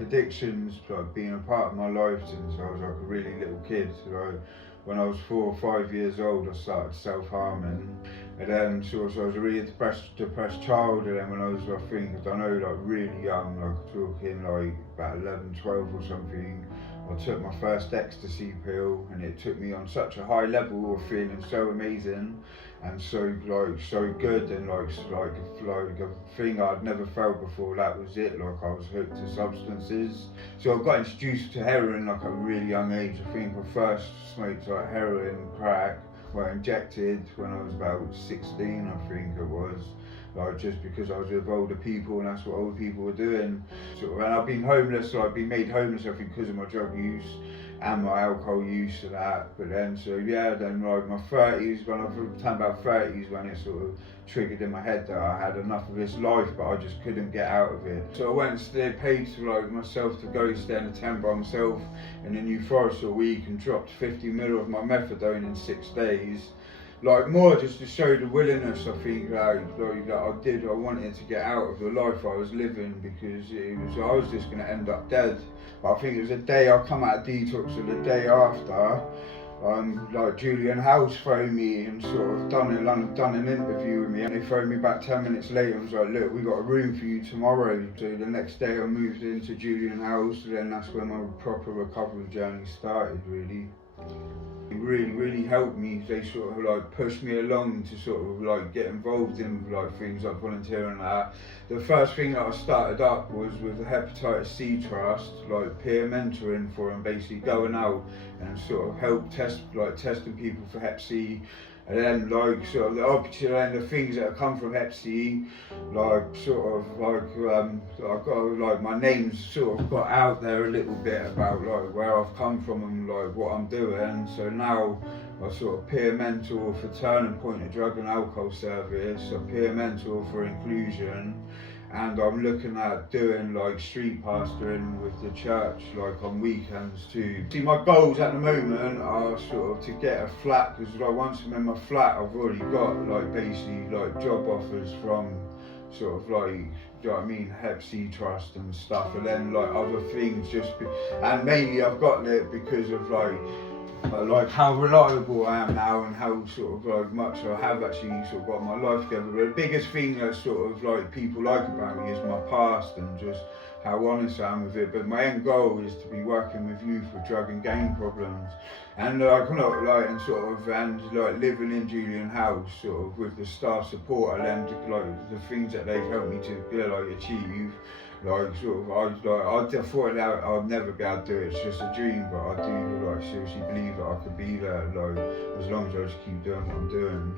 Addictions like been a part of my life since I was like a really little kid. Like when I was 4 or 5 years old, I started self-harming, and then sort of, so I was a really depressed child. And then when I was, I think, I don't know, like really young, like talking like about 11, 12 or something, I took my first ecstasy pill, and it took me on such a high level of feeling so amazing and so good, and like a thing I'd never felt before. That was it. Like I was hooked to substances. So I got introduced to heroin like at a really young age. I think I first smoked like heroin, crack, well injected when I was about 16, I think it was. Like just because I was with older people and that's what older people were doing. Sort of, and I've been homeless, so I've been made homeless I think because of my drug use and my alcohol use and that. But then so yeah, then like my 30s, when I was talking about 30s, when it sort of triggered in my head that I had enough of this life, but I just couldn't get out of it. So I went and paid to like myself to go stay in a tent by myself in the New Forest for a week and dropped 50 mil of my methadone in 6 days. Like more just to show the willingness, I think, that I wanted to get out of the life I was living, because I was just gonna end up dead. But I think it was the day I come out of detox, or the day after, like Julian House phoned me and sort of done an interview with me, and they phoned me back 10 minutes later and was like, look, we got a room for you tomorrow. So the next day I moved into Julian House, and then that's when my proper recovery journey started, really. It really helped me. They sort of like pushed me along to sort of like get involved in like things like volunteering and that. The first thing that I started up was with the Hepatitis C Trust, like peer mentoring for them, basically going out and sort of testing people for Hep C. And then like sort of the things that have come from Hep C, like sort of I got like my name's sort of got out there a little bit about like where I've come from and like what I'm doing. So now I sort of peer mentor for Turning Point, a drug and alcohol service, a peer mentor for inclusion, and I'm looking at doing like street pastoring with the church like on weekends too. See, my goals at the moment are sort of to get a flat, because like once I'm in my flat I've already got like basically like job offers from sort of like, do you know what I mean, Hep C Trust and stuff, and then like other things and mainly I've got it because of like how reliable I am now and how sort of like much I have actually sort of got my life together. But the biggest thing that sort of like people like about me is my past and just how honest I am with it. But my end goal is to be working with youth with drug and gang problems, and living in Julian House sort of with the staff support, and then like the things that they've helped me to achieve. Like sort of, I thought that I'd never be able to do it. It's just a dream, but I do like seriously believe that I could be there. Like as long as I just keep doing what I'm doing.